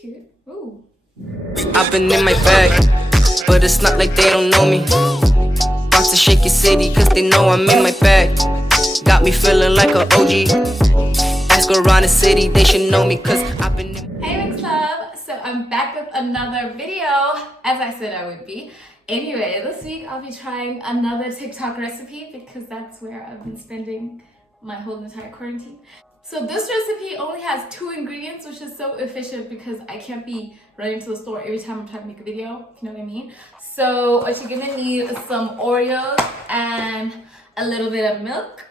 cute. Ooh. I've been in my bag, but it's not like they don't know me. About to shake your city, cause they know I'm in my bag. Got me feeling like a OG. Ask around the city, they should know me, cause I've been in. Hey Mix Love, so I'm back with another video, as I said I would be. Anyway, this week I'll be trying another TikTok recipe because that's where I've been spending my whole entire quarantine. So this recipe only has 2 ingredients, which is so efficient because I can't be running to the store every time I'm trying to make a video, if you know what I mean. So what you're gonna need is some Oreos and a little bit of milk.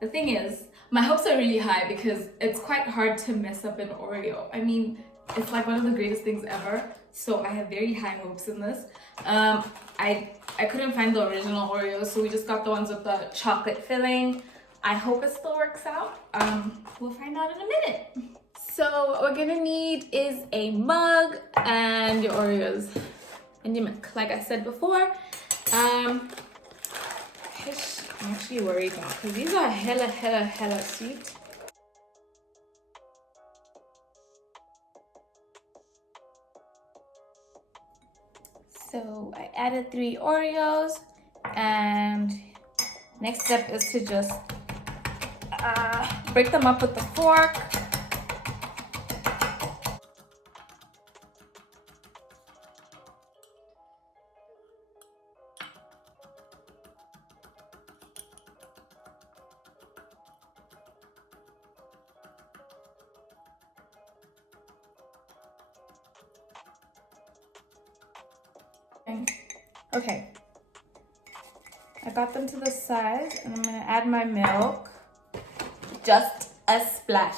The thing is, my hopes are really high because it's quite hard to mess up an Oreo. I mean, it's like one of the greatest things ever. So I have very high hopes in this. I couldn't find the original Oreos, so we just got the ones with the chocolate filling. I hope it still works out. We'll find out in a minute. So what we're gonna need is a mug and your Oreos and your milk, like I said before. I'm actually worried now because these are hella sweet. So I added 3 Oreos, and next step is to just break them up with the fork. Okay, I got them to the side, and I'm gonna add my milk. Just a splash.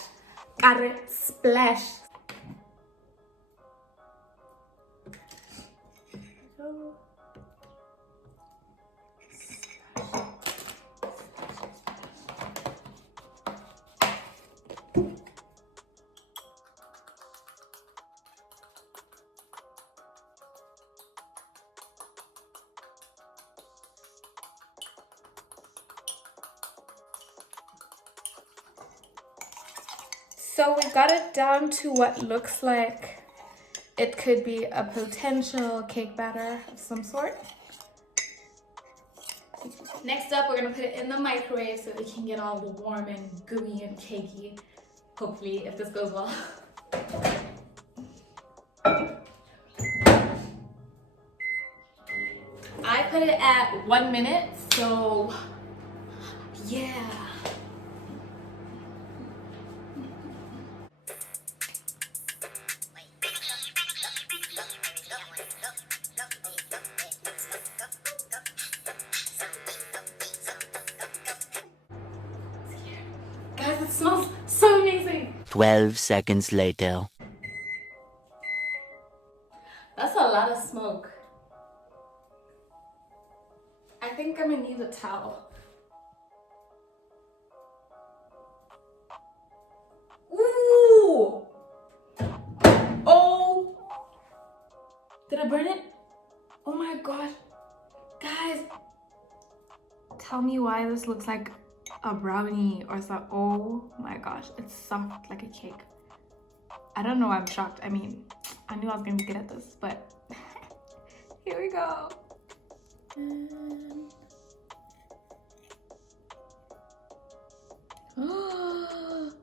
Got it? Splash. So we got it down to what looks like it could be a potential cake batter of some sort. Next up, we're gonna put it in the microwave so it can get all warm and gooey and cakey. Hopefully, if this goes well. I put it at 1 minute, so yeah. Guys, it smells so amazing. 12 seconds later. That's a lot of smoke. I think I'm gonna need a towel. Ooh! Oh! Did I burn it? Oh my gosh. Guys, tell me why this looks like a brownie or something. Oh my gosh, it's soft like a cake. I don't know why I'm shocked. I mean, I knew I was gonna be good at this, but here we go.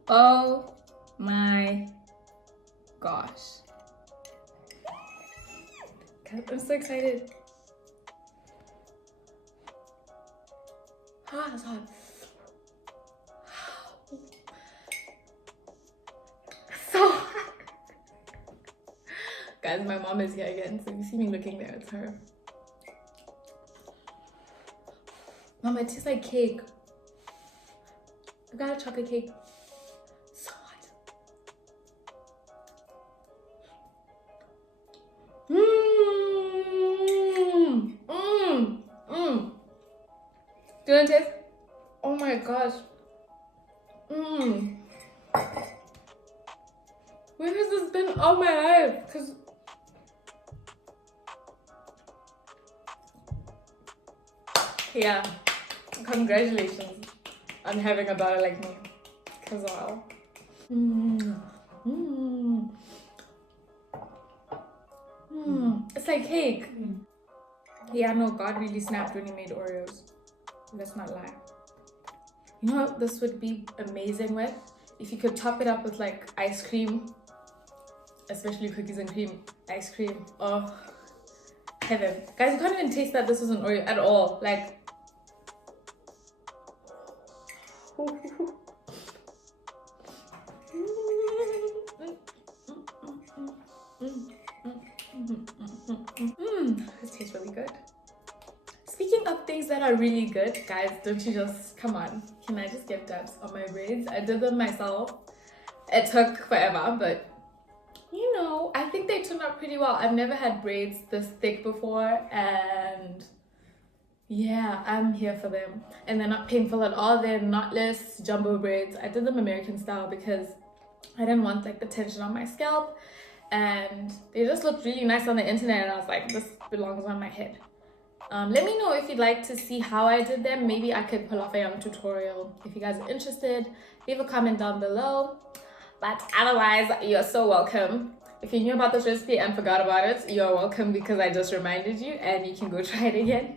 Oh my gosh. God, I'm so excited. Ah, it's hot. So hot. Guys, my mom is here again, so if you see me looking there, it's her. Mama, it tastes like cake. I got a chocolate cake. So hot. Do you want to taste? Oh my gosh. Where has this been all my life? Because yeah, congratulations on having a daughter like me. Cause wow. It's like cake. Yeah, no, God really snapped when he made Oreos. Let's not lie. You know what this would be amazing with? If you could top it up with like ice cream, especially cookies and cream ice cream. Oh, heaven. Guys, you can't even taste that this is an Oreo at all. Like, this tastes really good. Speaking of things that are really good, guys, don't you just, come on, can I just get dabs on my braids? I did them myself. It took forever, but you know, I think they turned out pretty well. I've never had braids this thick before, and yeah, I'm here for them. And they're not painful at all. They're knotless jumbo braids. I did them American style because I didn't want like the tension on my scalp, and they just looked really nice on the internet, and I was like, this belongs on my head. Let me know if you'd like to see how I did them. Maybe I could pull off a young tutorial. If you guys are interested, leave a comment down below. But otherwise, you're so welcome. If you knew about this recipe and forgot about it, you're welcome because I just reminded you and you can go try it again.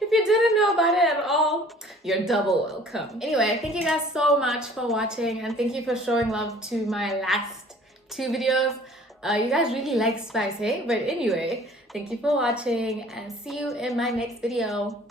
If you didn't know about it at all, you're double welcome. Anyway, thank you guys so much for watching, and thank you for showing love to my last 2 videos. You guys really like spice, hey? But anyway, thank you for watching and see you in my next video.